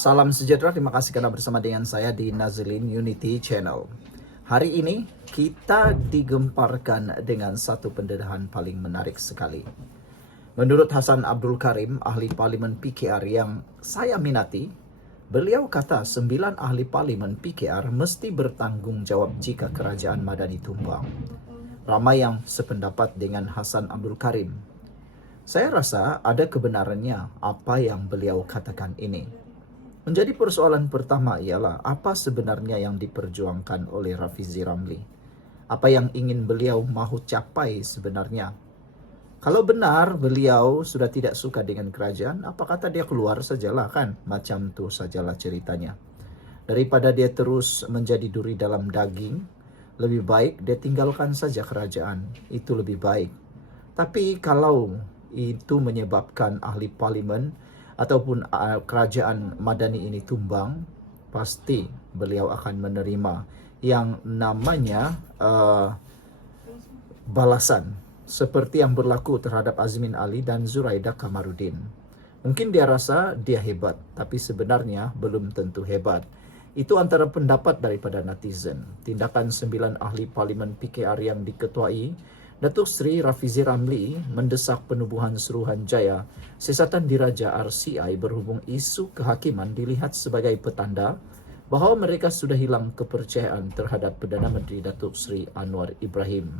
Salam sejahtera, terima kasih karena bersama dengan saya di Nazilin Unity Channel. Hari ini kita digemparkan dengan satu pendedahan paling menarik sekali. Menurut Hasan Abdul Karim, ahli parlimen PKR yang saya minati, beliau kata 9 ahli parlimen PKR mesti bertanggung jawab jika kerajaan Madani tumbang. Ramai yang sependapat dengan Hasan Abdul Karim. Saya rasa ada kebenarannya apa yang beliau katakan ini. Menjadi persoalan pertama ialah apa sebenarnya yang diperjuangkan oleh Rafizi Ramli? Apa yang ingin beliau mahu capai sebenarnya? Kalau benar beliau sudah tidak suka dengan kerajaan, apa kata dia keluar sajalah kan? Macam tu sajalah ceritanya. Daripada dia terus menjadi duri dalam daging, lebih baik dia tinggalkan saja kerajaan. Itu lebih baik. Tapi kalau itu menyebabkan ahli parlimen ataupun kerajaan Madani ini tumbang, pasti beliau akan menerima yang namanya balasan seperti yang berlaku terhadap Azmin Ali dan Zuraida Kamarudin. Mungkin dia rasa dia hebat, tapi sebenarnya belum tentu hebat. Itu antara pendapat daripada netizen. Tindakan 9 ahli parlimen PKR yang diketuai Datuk Seri Rafizi Ramli mendesak penubuhan Suruhanjaya Siasatan Diraja RCI berhubung isu kehakiman dilihat sebagai petanda bahawa mereka sudah hilang kepercayaan terhadap Perdana Menteri Datuk Seri Anwar Ibrahim.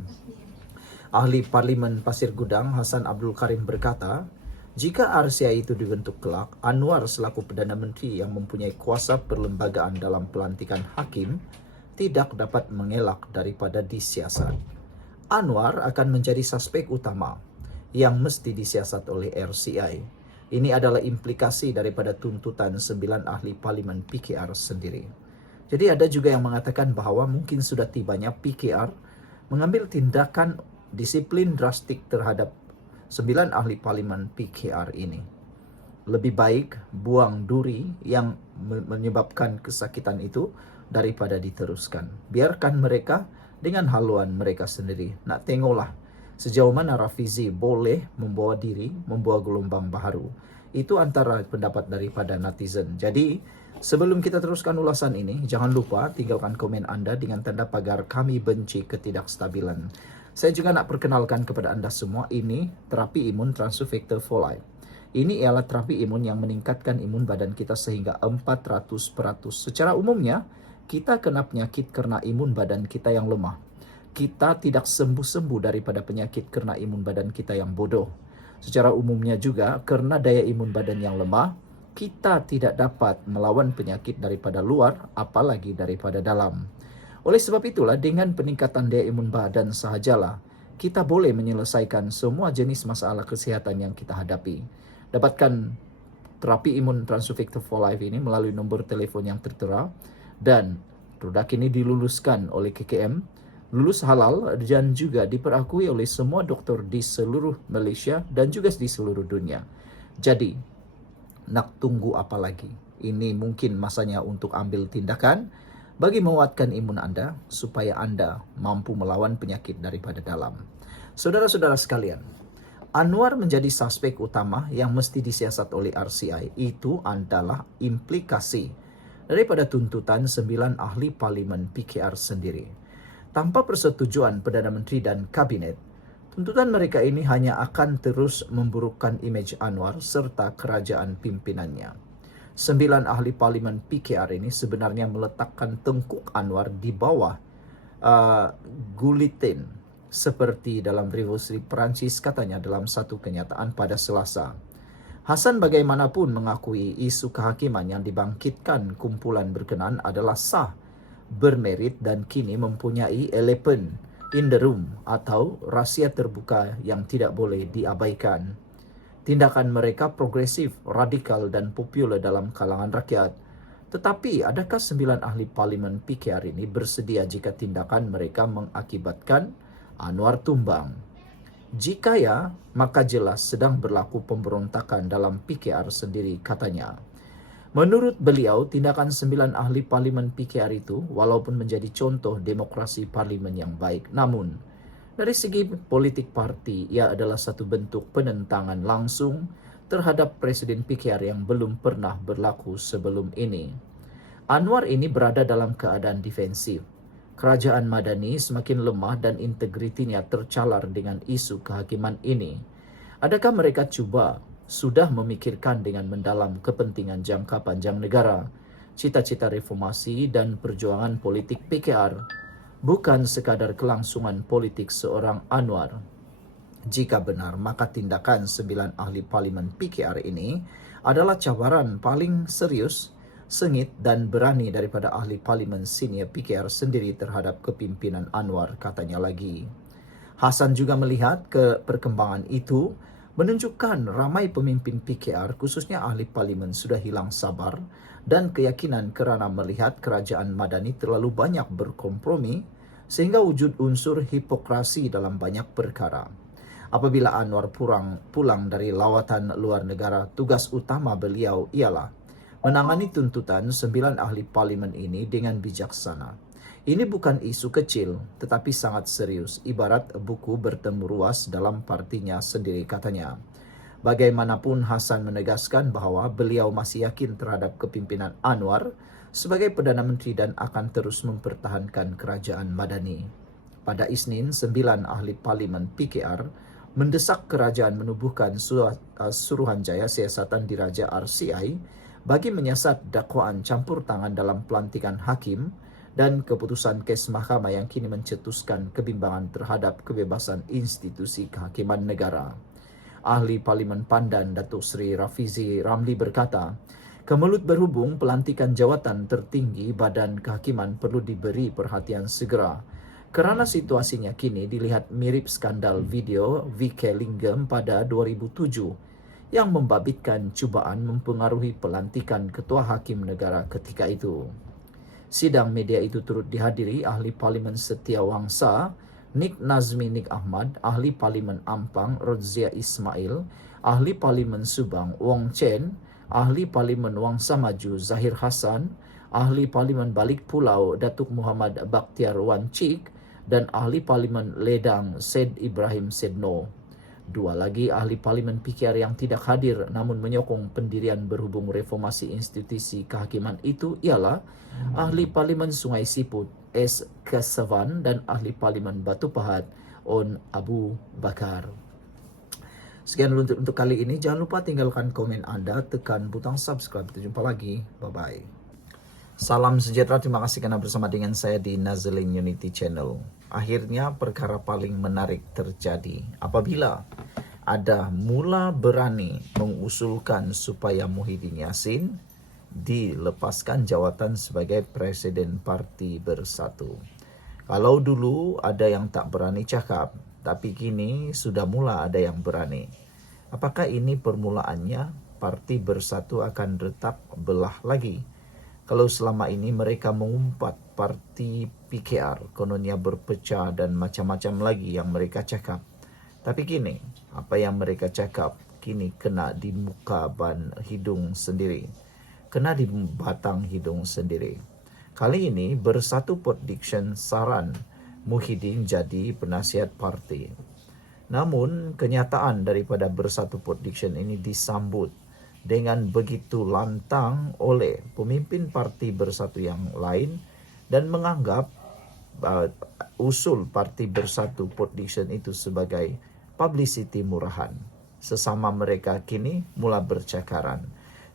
Ahli Parlimen Pasir Gudang Hasan Abdul Karim berkata, jika RCI itu dibentuk kelak, Anwar selaku Perdana Menteri yang mempunyai kuasa perlembagaan dalam pelantikan hakim tidak dapat mengelak daripada disiasat. Anwar akan menjadi suspek utama yang mesti disiasat oleh RCI. Ini adalah implikasi daripada tuntutan 9 ahli parlimen PKR sendiri. Jadi ada juga yang mengatakan bahawa mungkin sudah tibanya PKR mengambil tindakan disiplin drastik terhadap 9 ahli parlimen PKR ini. Lebih baik buang duri yang menyebabkan kesakitan itu daripada diteruskan. Biarkan mereka dengan haluan mereka sendiri. Nak tengoklah sejauh mana Rafizi boleh membawa diri, membawa gelombang baharu. Itu antara pendapat daripada netizen. Jadi, sebelum kita teruskan ulasan ini, jangan lupa tinggalkan komen anda dengan tanda pagar kami benci ketidakstabilan. Saya juga nak perkenalkan kepada anda semua, ini terapi imun Transufactor for Life. Ini ialah terapi imun yang meningkatkan imun badan kita sehingga 400%. Secara umumnya, kita kena penyakit kerana imun badan kita yang lemah. Kita tidak sembuh-sembuh daripada penyakit kerana imun badan kita yang bodoh. Secara umumnya juga, kerana daya imun badan yang lemah, kita tidak dapat melawan penyakit daripada luar, apalagi daripada dalam. Oleh sebab itulah, dengan peningkatan daya imun badan sahajalah, kita boleh menyelesaikan semua jenis masalah kesihatan yang kita hadapi. Dapatkan terapi imun Transufactor for Life ini melalui nombor telefon yang tertera. Dan produk ini diluluskan oleh KKM, lulus halal dan juga diperakui oleh semua doktor di seluruh Malaysia dan juga di seluruh dunia. Jadi, nak tunggu apa lagi? Ini mungkin masanya untuk ambil tindakan bagi menguatkan imun anda supaya anda mampu melawan penyakit daripada dalam. Saudara-saudara sekalian, Anwar menjadi suspek utama yang mesti disiasat oleh RCI. Itu adalah implikasi daripada tuntutan 9 ahli parlimen PKR sendiri. Tanpa persetujuan Perdana Menteri dan Kabinet, tuntutan mereka ini hanya akan terus memburukkan imej Anwar serta kerajaan pimpinannya. 9 ahli parlimen PKR ini sebenarnya meletakkan tengkuk Anwar di bawah guillotine seperti dalam revolusi Perancis katanya dalam satu kenyataan pada Selasa. Hasan bagaimanapun mengakui isu kehakiman yang dibangkitkan kumpulan berkenaan adalah sah, bermerit dan kini mempunyai elephant in the room atau rahsia terbuka yang tidak boleh diabaikan. Tindakan mereka progresif, radikal dan popular dalam kalangan rakyat. Tetapi adakah 9 ahli parlimen PKR ini bersedia jika tindakan mereka mengakibatkan Anwar tumbang? Jika ya, maka jelas sedang berlaku pemberontakan dalam PKR sendiri katanya. Menurut beliau, tindakan 9 ahli parlimen PKR itu walaupun menjadi contoh demokrasi parlimen yang baik, namun dari segi politik parti ia adalah satu bentuk penentangan langsung terhadap Presiden PKR yang belum pernah berlaku sebelum ini. Anwar ini berada dalam keadaan defensif. Kerajaan Madani semakin lemah dan integritinya tercalar dengan isu kehakiman ini. Adakah mereka sudah memikirkan dengan mendalam kepentingan jangka panjang negara, cita-cita reformasi dan perjuangan politik PKR, bukan sekadar kelangsungan politik seorang Anwar? Jika benar, maka tindakan 9 ahli parlimen PKR ini adalah cabaran paling serius, sengit dan berani daripada ahli parlimen senior PKR sendiri terhadap kepimpinan Anwar, katanya lagi. Hasan juga melihat ke perkembangan itu menunjukkan ramai pemimpin PKR, khususnya ahli parlimen, sudah hilang sabar dan keyakinan kerana melihat kerajaan Madani terlalu banyak berkompromi sehingga wujud unsur hipokrasi dalam banyak perkara. Apabila Anwar pulang dari lawatan luar negara, tugas utama beliau ialah menangani tuntutan 9 ahli parlimen ini dengan bijaksana. Ini bukan isu kecil, tetapi sangat serius, ibarat buku bertemu ruas dalam partinya sendiri, katanya. Bagaimanapun, Hasan menegaskan bahawa beliau masih yakin terhadap kepimpinan Anwar sebagai Perdana Menteri dan akan terus mempertahankan kerajaan Madani. Pada Isnin, 9 ahli parlimen PKR mendesak kerajaan menubuhkan Suruhanjaya Siasatan Diraja RCI bagi menyiasat dakwaan campur tangan dalam pelantikan hakim dan keputusan kes mahkamah yang kini mencetuskan kebimbangan terhadap kebebasan institusi kehakiman negara. Ahli Parlimen Pandan Datuk Seri Rafizi Ramli berkata, kemelut berhubung pelantikan jawatan tertinggi badan kehakiman perlu diberi perhatian segera kerana situasinya kini dilihat mirip skandal video VK Lingam pada 2007 yang membabitkan cubaan mempengaruhi pelantikan ketua hakim negara ketika itu. Sidang media itu turut dihadiri ahli parlimen Setiawangsa Nik Nazmi Nik Ahmad, ahli parlimen Ampang Rodzia Ismail, ahli parlimen Subang Wong Chen, ahli parlimen Wangsa Maju Zahir Hassan, ahli parlimen Balik Pulau Datuk Muhammad Bakhtiar Wan Cik dan ahli parlimen Ledang Said Ibrahim Sedno. 2 lagi ahli parlimen PKR yang tidak hadir namun menyokong pendirian berhubung reformasi institusi kehakiman itu ialah ahli parlimen Sungai Siput S. Kesavan dan ahli parlimen Batu Pahat On Abu Bakar. Sekian untuk kali ini. Jangan lupa tinggalkan komen anda, tekan butang subscribe. Kita jumpa lagi. Bye-bye. Salam sejahtera, terima kasih kerana bersama dengan saya di Nazlin Unity Channel. Akhirnya perkara paling menarik terjadi apabila ada mula berani mengusulkan supaya Muhyiddin Yassin dilepaskan jawatan sebagai Presiden Parti Bersatu. Kalau dulu ada yang tak berani cakap, tapi kini sudah mula ada yang berani. Apakah ini permulaannya Parti Bersatu akan retak belah lagi? Kalau selama ini mereka mengumpat parti PKR, kononnya berpecah dan macam-macam lagi yang mereka cakap. Tapi kini, apa yang mereka cakap kini kena di muka ban hidung sendiri. Kena di batang hidung sendiri. Kali ini Bersatu Prediction saran Muhyiddin jadi penasihat parti. Namun kenyataan daripada Bersatu Prediction ini disambut dengan begitu lantang oleh pemimpin Parti Bersatu yang lain dan menganggap usul Parti Bersatu Prediction itu sebagai publicity murahan. Sesama mereka kini mula bercakaran.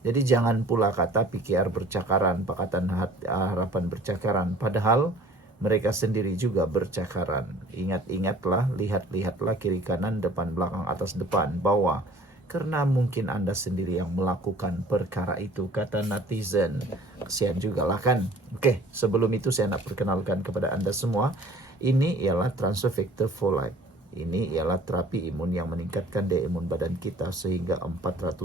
Jadi jangan pula kata PKR bercakaran, Pakatan Harapan bercakaran, padahal mereka sendiri juga bercakaran. Ingat-ingatlah, lihat-lihatlah kiri kanan, depan belakang, atas depan, bawah. Karena mungkin anda sendiri yang melakukan perkara itu, kata netizen. Kesian juga lah kan. Oke, sebelum itu saya nak perkenalkan kepada anda semua. Ini ialah Transfer Factor for Life. Ini ialah terapi imun yang meningkatkan daya imun badan kita sehingga 400%.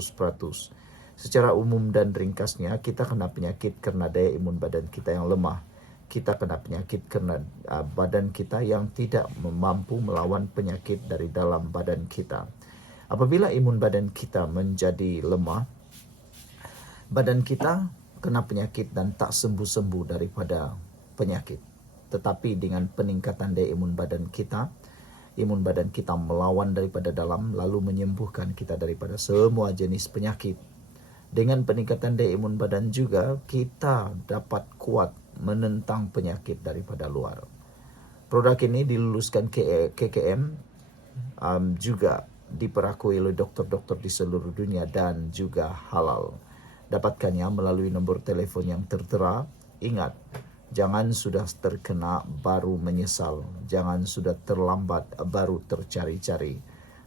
Secara umum dan ringkasnya, kita kena penyakit kerana daya imun badan kita yang lemah. Kita kena penyakit kerana badan kita yang tidak mampu melawan penyakit dari dalam badan kita. Apabila imun badan kita menjadi lemah, badan kita kena penyakit dan tak sembuh-sembuh daripada penyakit. Tetapi dengan peningkatan daya imun badan kita, Imun badan kita melawan daripada dalam, lalu menyembuhkan kita daripada semua jenis penyakit. Dengan peningkatan daya imun badan juga, kita dapat kuat menentang penyakit daripada luar. Produk ini diluluskan KKM, juga diperakui oleh doktor-doktor di seluruh dunia dan juga halal. Dapatkannya melalui nombor telefon yang tertera. Ingat, jangan sudah terkena baru menyesal. Jangan sudah terlambat baru tercari-cari.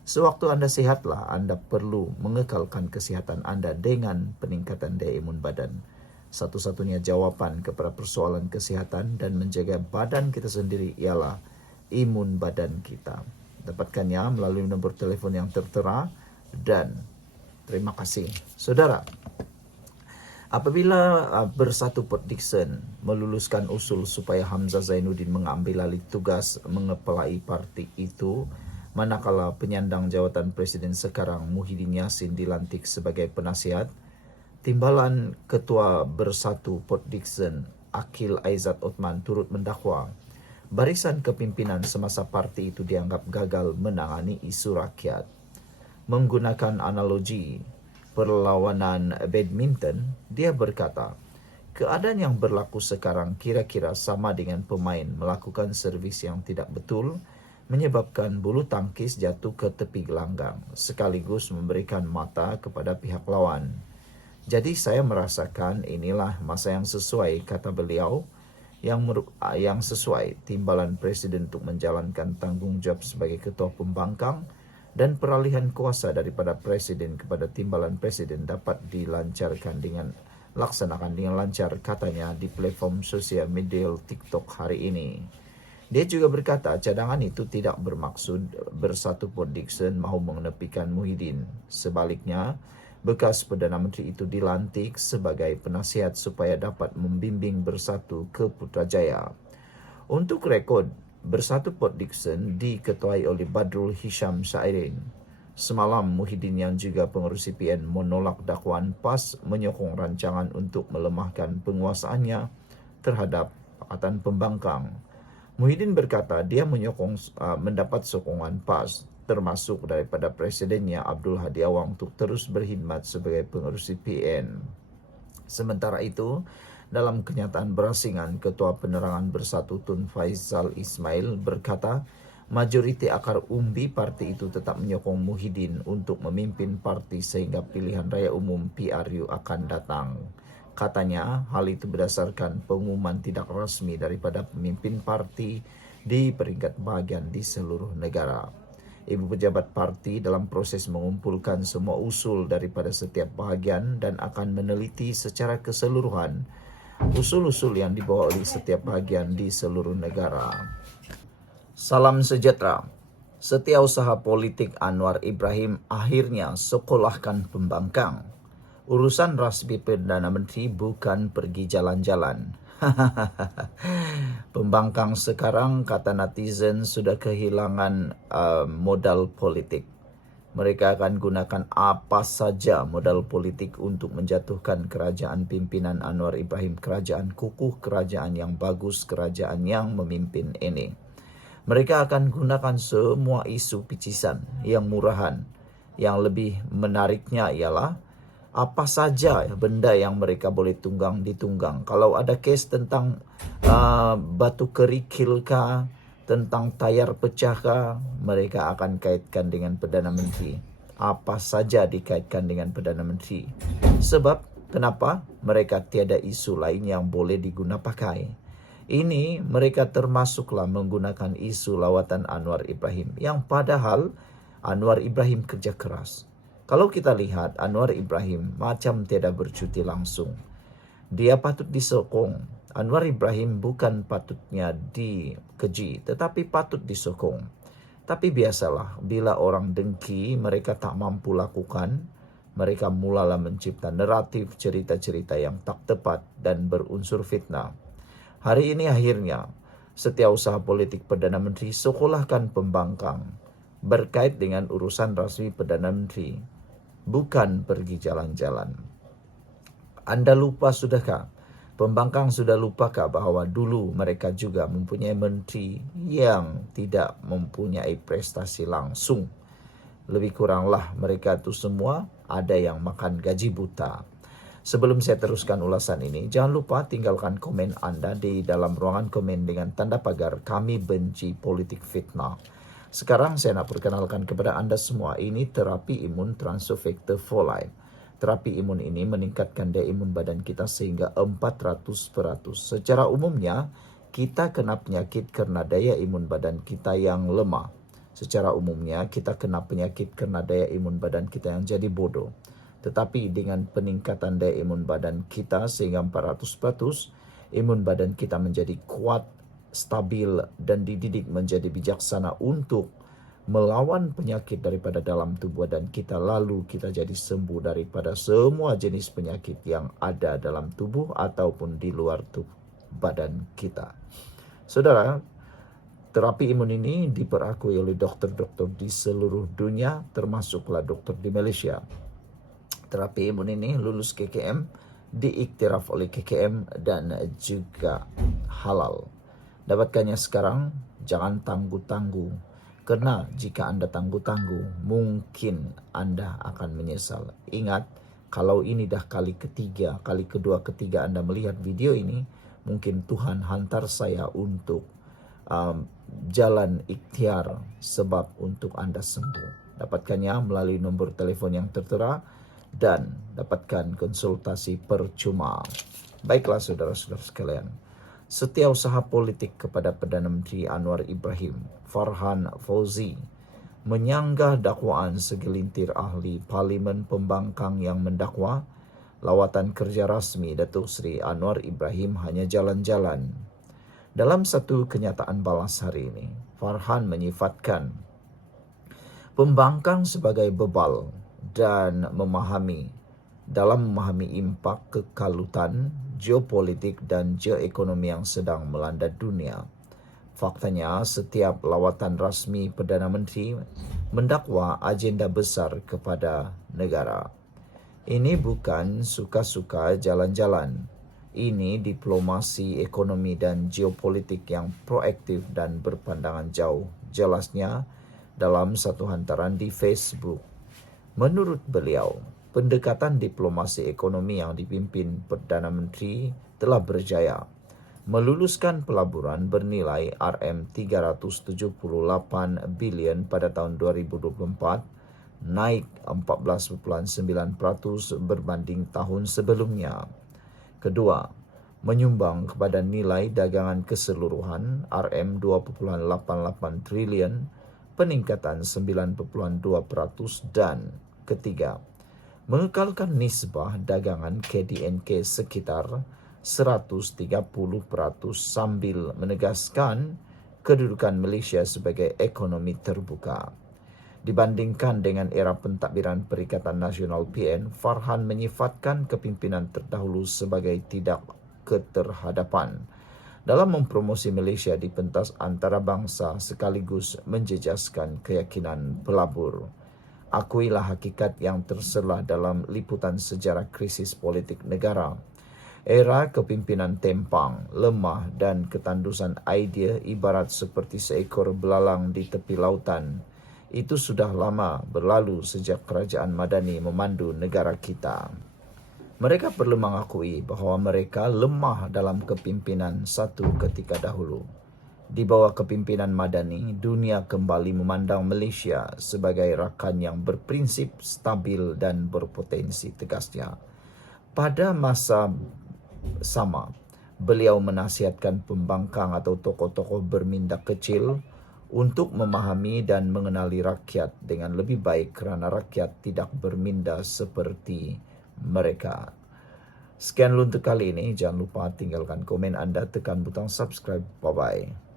Sewaktu Anda sihatlah, Anda perlu mengekalkan kesihatan Anda dengan peningkatan daya imun badan. Satu-satunya jawaban kepada persoalan kesihatan dan menjaga badan kita sendiri ialah imun badan kita. Dapatkannya melalui nombor telefon yang tertera dan terima kasih. Saudara, apabila Bersatu Port Dickson meluluskan usul supaya Hamzah Zainuddin mengambil alih tugas mengepalai parti itu, manakala penyandang jawatan Presiden sekarang Muhyiddin Yassin dilantik sebagai penasihat, timbalan Ketua Bersatu Port Dickson Akil Aizat Othman turut mendakwa barisan kepimpinan semasa parti itu dianggap gagal menangani isu rakyat. Menggunakan analogi perlawanan badminton, dia berkata, keadaan yang berlaku sekarang kira-kira sama dengan pemain melakukan servis yang tidak betul, menyebabkan bulu tangkis jatuh ke tepi gelanggang, sekaligus memberikan mata kepada pihak lawan. Jadi saya merasakan inilah masa yang sesuai, kata beliau, yang sesuai timbalan Presiden untuk menjalankan tanggung jawab sebagai ketua pembangkang dan peralihan kuasa daripada Presiden kepada timbalan Presiden dapat laksanakan dengan lancar, katanya di platform sosial media TikTok hari ini. Dia juga berkata cadangan itu tidak bermaksud Bersatu Port Dickson mahu menepikan Muhyiddin. Sebaliknya, bekas Perdana Menteri itu dilantik sebagai penasihat supaya dapat membimbing Bersatu ke Putrajaya. Untuk rekod, Bersatu Port Dickson diketuai oleh Badrul Hisham Syairin. Semalam, Muhyiddin yang juga pengurus CPN menolak dakwaan PAS menyokong rancangan untuk melemahkan penguasaannya terhadap Pakatan Pembangkang. Muhyiddin berkata dia mendapat sokongan PAS, termasuk daripada Presidennya Abdul Hadi Awang untuk terus berkhidmat sebagai pengurus CPN. Sementara itu, dalam kenyataan berasingan, Ketua Penerangan Bersatu Tun Faisal Ismail berkata, majoriti akar umbi parti itu tetap menyokong Muhyiddin untuk memimpin parti sehingga pilihan raya umum PRU akan datang. Katanya, hal itu berdasarkan pengumuman tidak resmi daripada pemimpin parti di peringkat bahagian di seluruh negara. Ibu pejabat parti dalam proses mengumpulkan semua usul daripada setiap bahagian dan akan meneliti secara keseluruhan usul-usul yang dibawa oleh setiap bahagian di seluruh negara. Salam sejahtera. Setiausaha politik Anwar Ibrahim akhirnya sekolahkan pembangkang. Urusan rasmi Perdana Menteri bukan pergi jalan-jalan. Pembangkang sekarang, kata netizen, sudah kehilangan modal politik. Mereka akan gunakan apa saja modal politik untuk menjatuhkan kerajaan pimpinan Anwar Ibrahim, kerajaan kukuh, kerajaan yang bagus, kerajaan yang memimpin ini. Mereka akan gunakan semua isu picisan yang murahan. Yang lebih menariknya ialah apa saja benda yang mereka boleh ditunggang. Kalau ada kes tentang batu kerikil kah, tentang tayar pecah kah, mereka akan kaitkan dengan Perdana Menteri. Apa saja dikaitkan dengan Perdana Menteri. Sebab kenapa? Mereka tiada isu lain yang boleh diguna pakai. Ini mereka termasuklah menggunakan isu lawatan Anwar Ibrahim, yang padahal Anwar Ibrahim kerja keras. Kalau kita lihat, Anwar Ibrahim macam tiada bercuti langsung. Dia patut disokong. Anwar Ibrahim bukan patutnya dikeji, tetapi patut disokong. Tapi biasalah, bila orang dengki, mereka tak mampu lakukan, mereka mulalah mencipta naratif cerita-cerita yang tak tepat dan berunsur fitnah. Hari ini akhirnya, setiausaha politik Perdana Menteri sekolahkan pembangkang berkait dengan urusan rasmi Perdana Menteri. Bukan pergi jalan-jalan. Anda lupa sudahkah Pembangkang sudah lupakah bahawa dulu mereka juga mempunyai menteri yang tidak mempunyai prestasi langsung? Lebih kuranglah mereka itu semua ada yang makan gaji buta. Sebelum saya teruskan ulasan ini, jangan lupa tinggalkan komen anda di dalam ruangan komen dengan tanda pagar "Kami benci politik fitnah". Sekarang saya nak perkenalkan kepada anda semua, ini terapi imun transofektor folate. Terapi imun ini meningkatkan daya imun badan kita sehingga 400%. Secara umumnya, kita kena penyakit kerana daya imun badan kita yang lemah. Secara umumnya, kita kena penyakit kerana daya imun badan kita yang jadi bodoh. Tetapi dengan peningkatan daya imun badan kita sehingga 400%, imun badan kita menjadi kuat, stabil dan dididik menjadi bijaksana untuk melawan penyakit daripada dalam tubuh badan kita, lalu kita jadi sembuh daripada semua jenis penyakit yang ada dalam tubuh ataupun di luar tubuh badan kita. Saudara, terapi imun ini diperakui oleh dokter-dokter di seluruh dunia, termasuklah dokter di Malaysia. Terapi imun ini lulus KKM, diiktiraf oleh KKM dan juga halal. Dapatkannya sekarang, jangan tangguh-tangguh. Kerana jika anda tangguh-tangguh, mungkin anda akan menyesal. Ingat, kalau ini dah kali ketiga, kali kedua, ketiga anda melihat video ini, mungkin Tuhan hantar saya untuk jalan ikhtiar sebab untuk anda sembuh. Dapatkannya melalui nombor telefon yang tertera dan dapatkan konsultasi percuma. Baiklah saudara-saudara sekalian, setiausaha politik kepada Perdana Menteri Anwar Ibrahim, Farhan Fauzi, menyanggah dakwaan segelintir ahli Parlimen Pembangkang yang mendakwa lawatan kerja rasmi Datuk Seri Anwar Ibrahim hanya jalan-jalan. Dalam satu kenyataan balas hari ini, Farhan menyifatkan pembangkang sebagai bebal dan dalam memahami impak kekalutan geopolitik dan geoekonomi yang sedang melanda dunia. Faktanya, setiap lawatan rasmi Perdana Menteri mendakwa agenda besar kepada negara. Ini bukan suka-suka jalan-jalan. Ini diplomasi ekonomi dan geopolitik yang proaktif dan berpandangan jauh. Jelasnya dalam satu hantaran di Facebook. Menurut beliau, pendekatan diplomasi ekonomi yang dipimpin Perdana Menteri telah berjaya meluluskan pelaburan bernilai RM378 bilion pada tahun 2024, naik 14.9% berbanding tahun sebelumnya. Kedua, menyumbang kepada nilai dagangan keseluruhan RM2.88 trilion, peningkatan 9.2%. Dan ketiga, mengekalkan nisbah dagangan KDNK sekitar 130% sambil menegaskan kedudukan Malaysia sebagai ekonomi terbuka. Dibandingkan dengan era pentadbiran Perikatan Nasional PN, Farhan menyifatkan kepimpinan terdahulu sebagai tidak keterhadapan dalam mempromosi Malaysia di pentas antarabangsa sekaligus menjejaskan keyakinan pelabur. Akuilah hakikat yang terselah dalam liputan sejarah krisis politik negara. Era kepimpinan tempang, lemah dan ketandusan idea ibarat seperti seekor belalang di tepi lautan. Itu sudah lama berlalu sejak kerajaan Madani memandu negara kita. Mereka perlu mengakui bahawa mereka lemah dalam kepimpinan satu ketika dahulu. Di bawah kepimpinan Madani, dunia kembali memandang Malaysia sebagai rakan yang berprinsip, stabil dan berpotensi, tegasnya. Pada masa sama, beliau menasihatkan pembangkang atau tokoh-tokoh berminda kecil untuk memahami dan mengenali rakyat dengan lebih baik kerana rakyat tidak berminda seperti mereka. Sekian dulu untuk kali ini. Jangan lupa tinggalkan komen anda, tekan butang subscribe. Bye-bye.